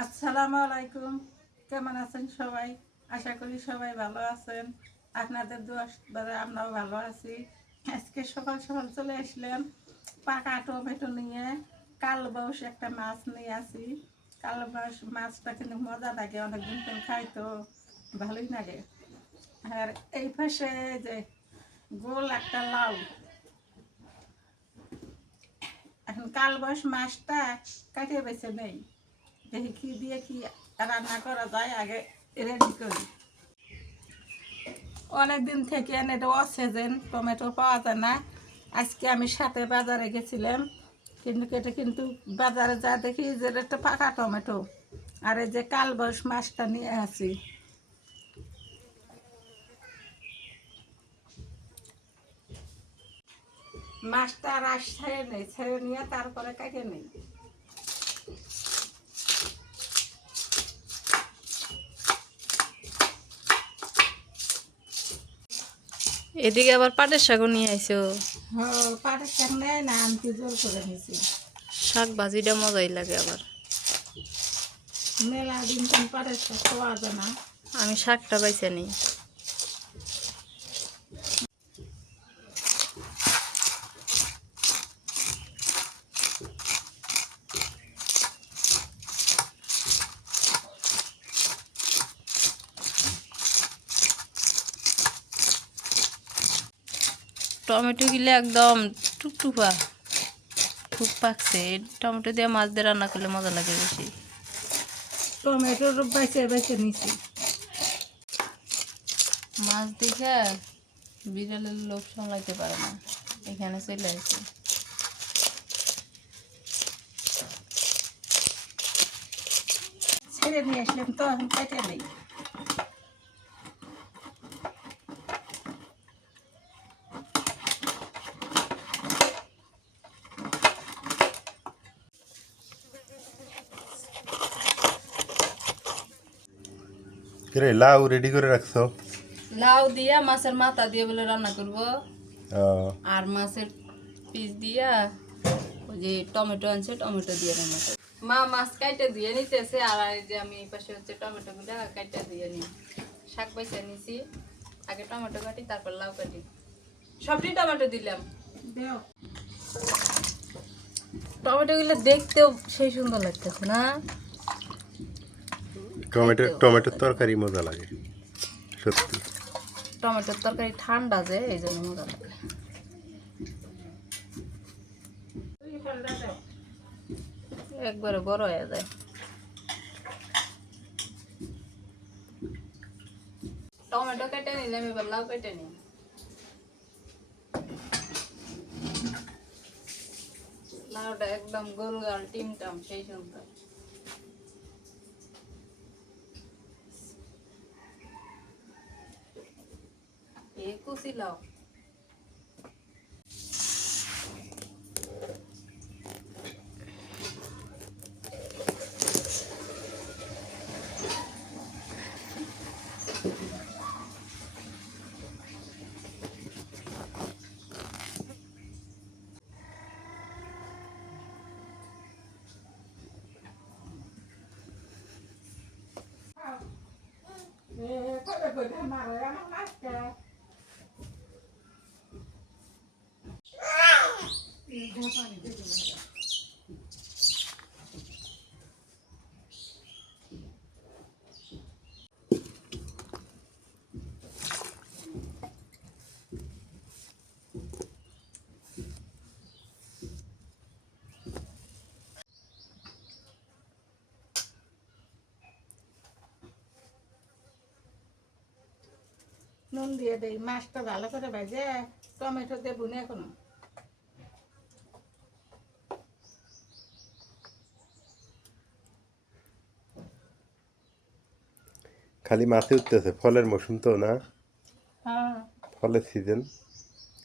আসসালামু আলাইকুম। কেমন আছেন সবাই? আশা করি সবাই ভালো আছেন। আপনাদের দোয়া দ্বারা আমরাও ভালো আছি। আজকে সকাল সকাল চলে আসলাম পাকা টমেটো নিয়ে। কালবাউস একটা মাছ নিয়ে আসি। কালবাউস মাছটা কিন্তু মজা লাগে, অনেকদিন পর খাই তো ভালোই লাগে। আর এই পাশে যে গোল একটা লাউ। এখন কালবাউস মাছটা কাটিয়ে বেছে নেই, দেখি কি দিয়ে কি রান্না করা যায়, আগে রেডি করি। অনেকদিন থেকে এটা অসিজন টমেটো পাওয়া যায় না। আজকে আমি সাথে বাজারে গেছিলাম, কিন্তু বাজারে যা দেখি যে একটা পাকা টমেটো আর এই যে কালবাউস মাছটা নিয়ে আসি। মাছটা রাস ছেড়ে নেই, ছেড়ে নিয়ে তারপরে কেটে নেই। এদিকে আবার পাটের শাকও নিয়ে আইছো। হ্যাঁ, পাটের শাক নেয় না, আমি কি জোর করে নিয়েছি। শাক ভাজিটা মজাই লাগে আবার। মেলা দিন কোন পাটের শাক পাওয়া যায় না। আমি শাকটা বাইছে নিই। টমেটো গিলে একদম টুকটুকা খুব পাকছে। টমেটো দিয়ে মাছ দিয়ে রান্না করলে মজা লাগে বেশি। টমেটোর বাইছে বাইছে নিছি। মাছ দেখে বিড়ালের লোভ সামলাইতে পারে না, এখানে চলে আসে। ছেড়ে নিয়ে আসলাম তো, এখন কেটে নেই। কিরে লাউ রেডি করে রাখছো? লাউ দিয়া মাছের মাথা দিয়ে বলে রান্না করব, আহ, আর মাছের পিস দিয়া ওই যে টমেটো আনছে টমেটো দিয়ে রান্না করব। মা মাছ কাইটা দিয়ে নিতেছে, আর এই যে আমি এই পাশে হচ্ছে টমেটো গুলা কাইটা দিয়ে নিই। শাক বাইছে নিছি, আগে টমেটো কাটি তারপর লাউ কাটি। সবটি টমেটো দিলাম। দেও। টমেটো গুলো দেখতেও সেই সুন্দর লাগতেছে না? টমেটোর তরকারি মজা লাগে সত্যি। টমেটোর তরকারি ঠান্ডা যে, এই জন্য মজা লাগে। একবারে বড় হয়ে যায়। টমেটো কেটে নিলাম, এবার লাউ কেটে নিই। লাউটা একদম গোল গোল টিমটাম সেই সুন্দর। এই কুচি লাউ। নুন দিয়ে দেই, মাছটা ভালো করে ভেজে টমেটো দেবো না এখনো। খালি মাছে উঠতেছে, ফলের মৌসুম তো না, হ্যাঁ, ফলের সিজন,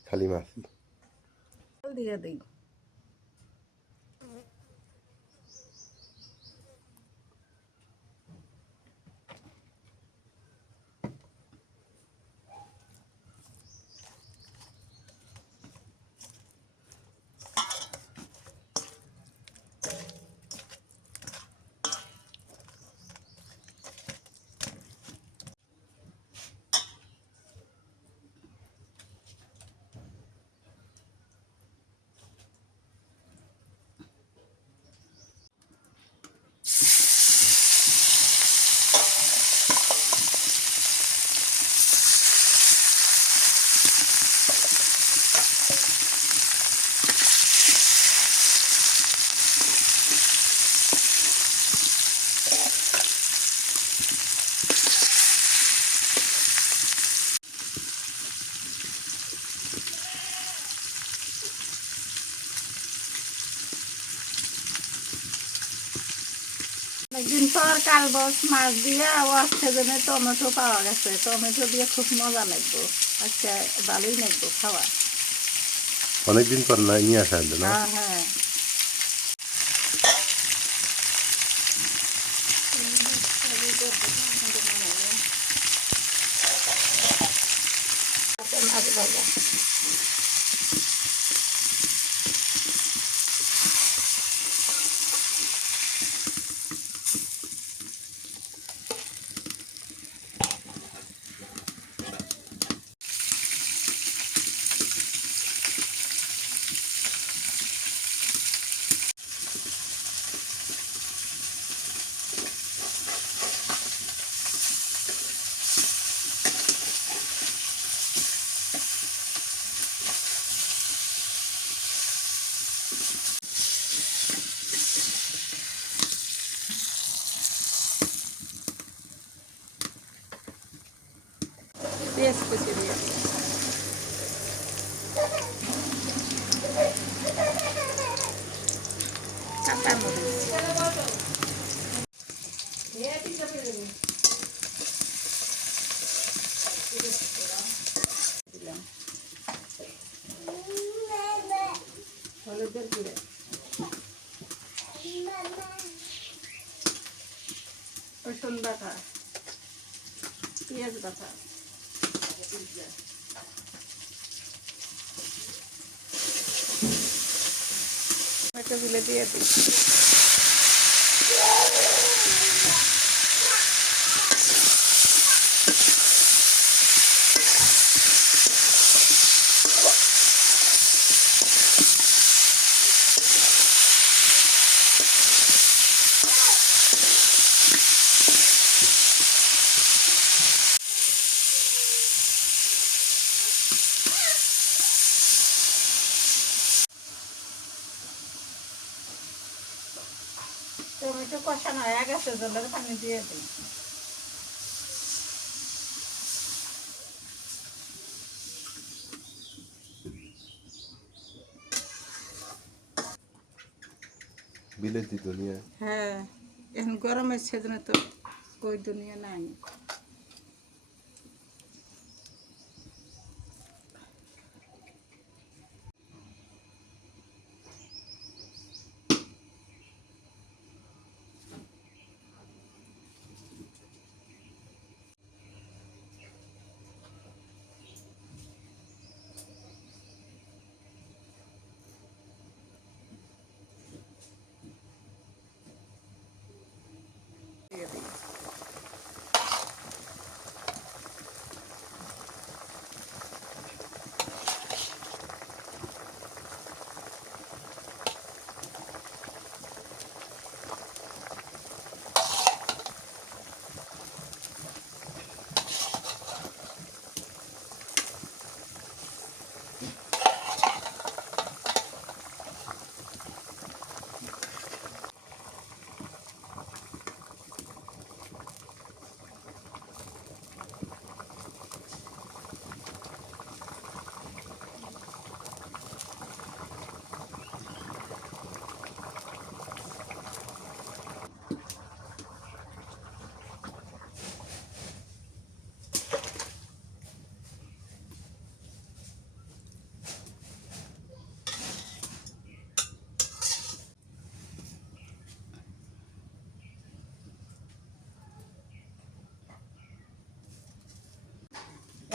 খালি মাছই। তেল দিয়ে দিই। অনেকদিন পর কালবস মাছ দিয়ে আবার সেজনে টমেটো পাওয়া গেছে, টমেটো দিয়ে খুব মজা লাগবে। আচ্ছা, ভালোই লাগবে খাওয়া। অনেকদিন পর না নিয়ে আসা হলো না? হ্যাঁ হ্যাঁ। মাছ ভাজা পেঁয়াজ কুচি দিয়ে কাঁচা মরিচ দিলাম, হলুদের গুঁড়ো, রসুন বাটা, পেঁয়াজ বাটা, টমেটোগুলো দিয়ে দিই। টমেটো কষানো হয়ে গেছে, জলের পানি দিয়ে দিই। বিলেতি ধনিয়া। হ্যাঁ, এখন গরমের সেজন্য তো ওই দুনিয়া নাই। দিয়ে দিই।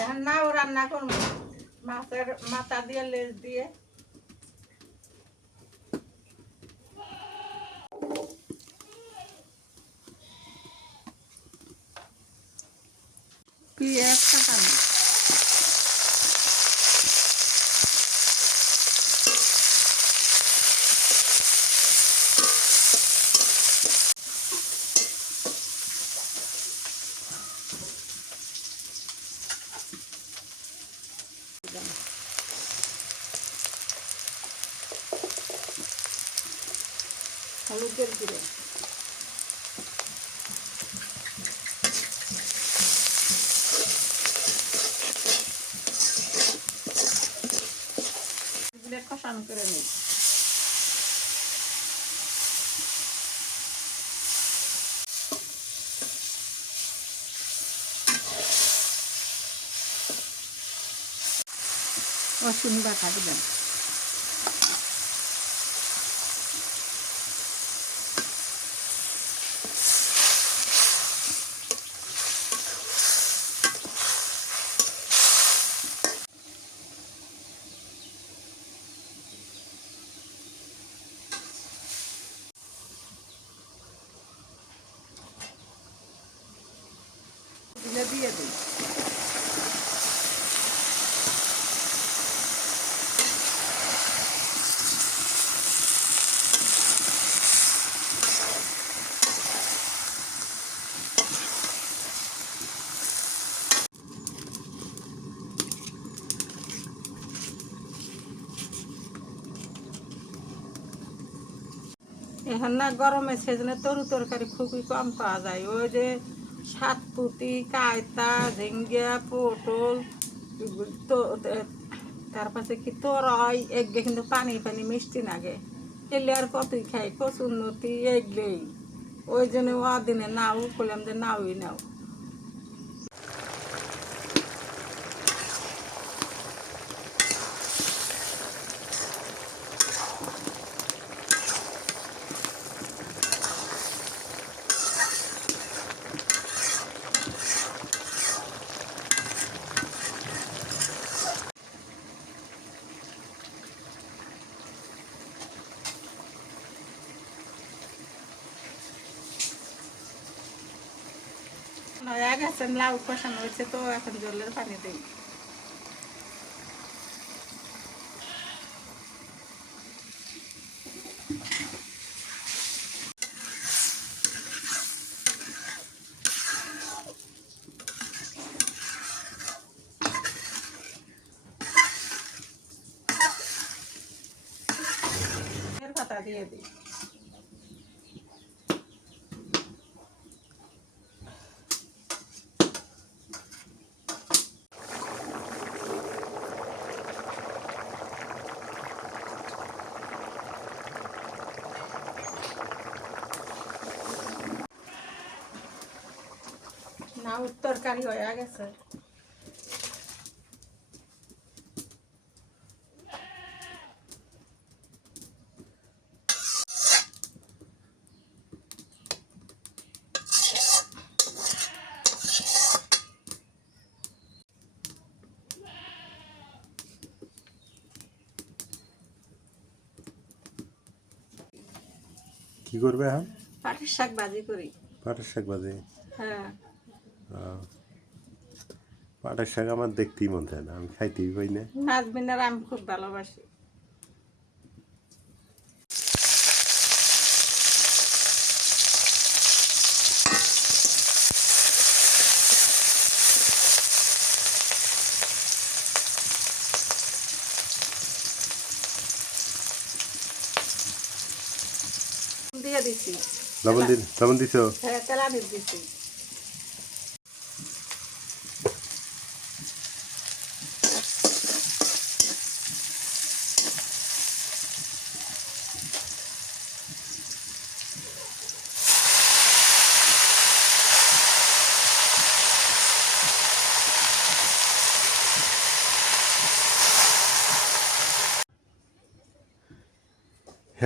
এখন নাও রান্না করবো, মাছের মাথা দিয়ে লেজ দিয়ে পেঁয়াজ কাটানো, হলুদের গুঁড়ো, এগুলো কষানো করে নিই। রসুন বাটা দিলাম। দিয়ে দিই। এখন না গরমের সিজনে তরু তরকারি খুবই কম পাওয়া যায়। ওই যে সাতপুটি, কায়তা, ঝিঙ্গা, পটল, তো তারপরে কি তোরই এগুলো কিন্তু পানি পানি মিষ্টি লাগে। এলে আর কতই খাই, কচুন্নতি এগুলোই। ওই জন্য দিনে নাও করলাম যে নাওই নাও। এক আছেন লাউ কষানো হয়েছে, তো এখন জলের পানি দিই। পাতা দিয়ে দিই। নাও তরকারি হয়ে গেছে। কি করবে এখন? পাটের শাক ভাজি করি। পাটের শাক ভাজি? হ্যাঁ। পাটের শাক আমার দেখতেই মন চায় না, আমি খাইতেই পাই না। নাজমিন আর আমি খুব ভালোবাসি। দিয়ে দিছি। লবণ দিছো? হ্যাঁ, তেলানি দিছি।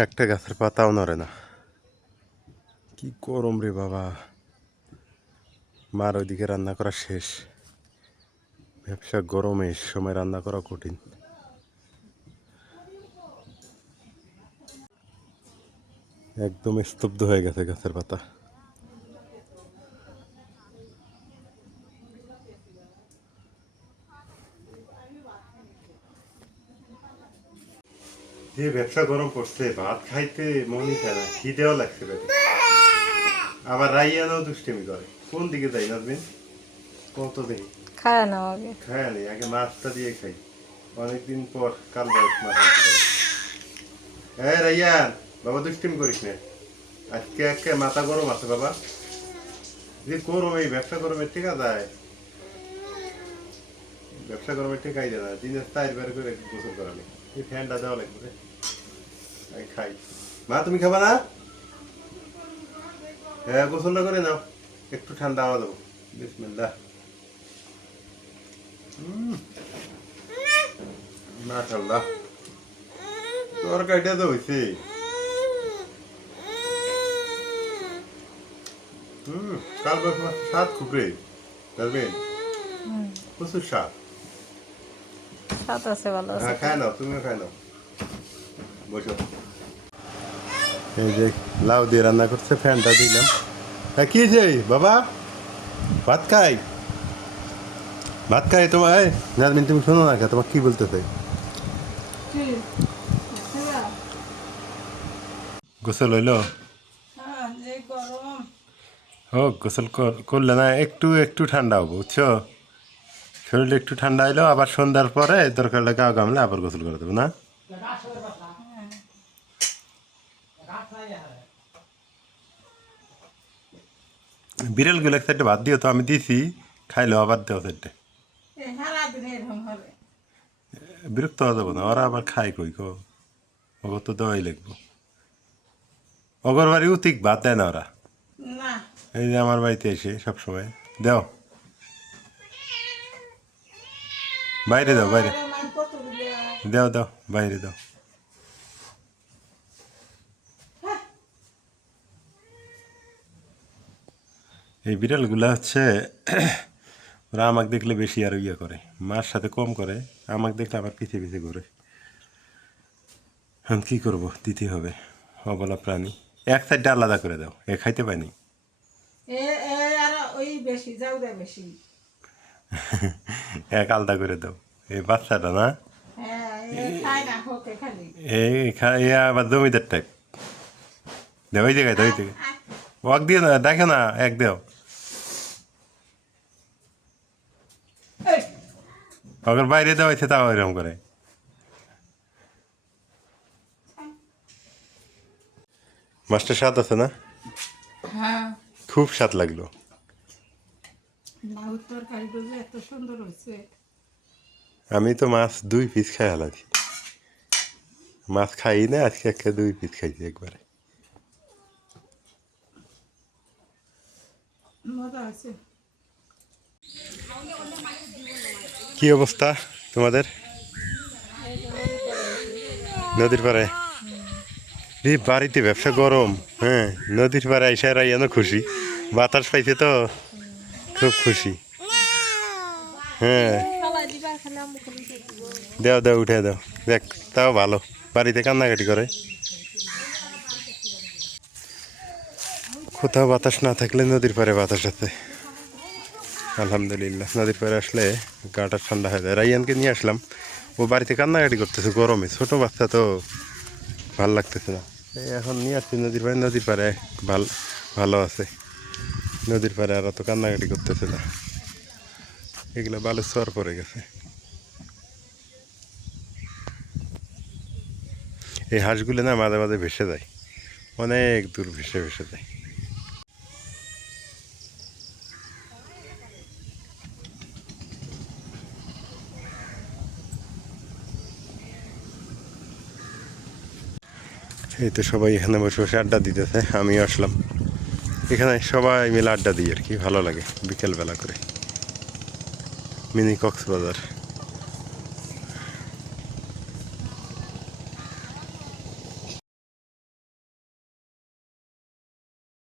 একটা গাছের পাতাও নড়ে না, কি গরম রে বাবা। মার ওইদিকে রান্না করা শেষ। ব্যবসা গরমে সময় রান্না করা কঠিন। একদম স্তব্ধ হয়ে গেছে গাছের পাতা। যে ব্যবসা গরম পড়ছে, ভাত খাইতে মনই চায় না, খিদেও লাগছে পেটে। আবার রাইয়ানও দুষ্টেমি করে। কোন দিকে যাই নাজমিন? কত দেখি খায় না আগে। খায় নি, আগে মাছটা দিয়ে খাই। অনেকদিন পর কাল মাছ আনতে পারি। হ্যাঁ রাইয়ান, বাবা দুষ্টেমি করিস না। আজকে একে মাথা গরম আছে বাবা। যে গরম, এই ব্যবসা গরমে টেকা যায়? ব্যবসা গরমে টেকাই যায় না। দিনে 4 বার করে গোসল করালে এই ফ্যানটা দেওয়া লাগবে। আমি খাই। মা তুমি খাবা না? হ্যাঁ, গোসলটা করে নাও, একটু ঠান্ডা হওয়া দেবো। বিসমিল্লাহ। মাশাআল্লাহ তরকারিটা তো হয়েছে কাল বাস মাছ স্বাদ খুব রে বুঝবেন প্রচুর স্বাদ স্বাদ আছে ভালো আছে হ্যাঁ খায় নাও তুমিও খায় নাও বসো এই যে লাউ দিয়ে রান্না করছে ফ্যানটা দিলাম হ্যাঁ কি যে বাবা ভাত খাই তোমার নাজমিন তুমি শোনো না তোমার কি বলতেছে গোসল হইলো হ্যাঁ যে গরম ও গোসল করলে না একটু একটু ঠান্ডা হবো বুঝছো শরীরটা একটু ঠান্ডা হইলো আবার সন্ধ্যার পরে দরকারটা গা গামলে আবার গোসল করে দেবো না বিড়ালগুলো এক সাইডে ভাত দিও তো আমি দিছি খাইলো আবার দেওয়া সাইডে সারাদিন এরকম হবে বিরক্ত হওয়া যাবো না ওরা আবার খাই কই কো ওগর তো দেওয়াই লাগবো অগর বাড়ি উতিক ভাত দেয় না ওরা না এই যে আমার বাড়িতে এসে সবসময় দাও বাইরে দাও বাইরে আমার কতগুলো দাও দাও বাইরে দাও এই বিড়ালগুলা হচ্ছে ওরা আমাকে দেখলে বেশি আর ইয়ে করে মার সাথে কম করে আমাকে দেখলে আবার পিছিয়ে পিছিয়ে ঘুরে এখন কী করবো দিতে হবে অবলা প্রাণী এক সাইডটা আলাদা করে দাও এ খাইতে পায়নি আর ওই বেশি যাও দে বেশি এক আলাদা করে দাও এই বাচ্চাটা না হ্যাঁ এ খায় না হোকে খালি এ আবার জমিদার টাইপ দেও ওই জায়গায় ওই জায়গায় ওয়াক দিও না দেখো না এক দেও এই, ওকে বাইরে দেওয়া হয়েছে তাও এরকম করে মাছটা স্বাদ আছে না হ্যাঁ খুব স্বাদ লাগলো লাউ তরকারিগুলো এত সুন্দর হয়েছে আমি তো মাছ 2 পিস খাই আলাদি মাছ খাই না আজকে একটা 2 পিস খাইছি একবারে মজা আছে কি অবস্থা তোমাদের নদীর পাড়ে এই বাড়িতে ব্যবসা গরম হ্যাঁ নদীর পাড়ে আইসা রাইয়ানো খুশি বাতাস পাইছে তো খুব খুশি হ্যাঁ দাও দাও উঠে দাও দেখ তাও ভালো বাড়িতে কান্নাকাটি করে কোথাও বাতাস না থাকলে নদীর পাড়ে বাতাস আছে আলহামদুলিল্লাহ নদীর পাড়ে আসলে গাটা ঠান্ডা হয়ে যায় রাইয়ানকে নিয়ে আসলাম ও বাড়িতে কান্নাকাটি করতেছে গরমে ছোট বাচ্চা তো ভাল লাগতেছে না এই এখন নিয়ে আসছি নদীর পাড়ে ভালো আছে নদীর পাড়ে আর অত কান্নাকাটি করতেছে না এগুলো বালুর চর পড়ে গেছে এই হাঁসগুলো না মাঝে মাঝে ভেসে যায় অনেক দূর ভেসে ভেসে যায় এই তো সবাই এখানে বসে বসে আড্ডা দিতেছে আমিও আসলাম এখানে সবাই মিলে আড্ডা দিই আর কি ভালো লাগে বিকেলবেলা করে মিনি কক্সবাজার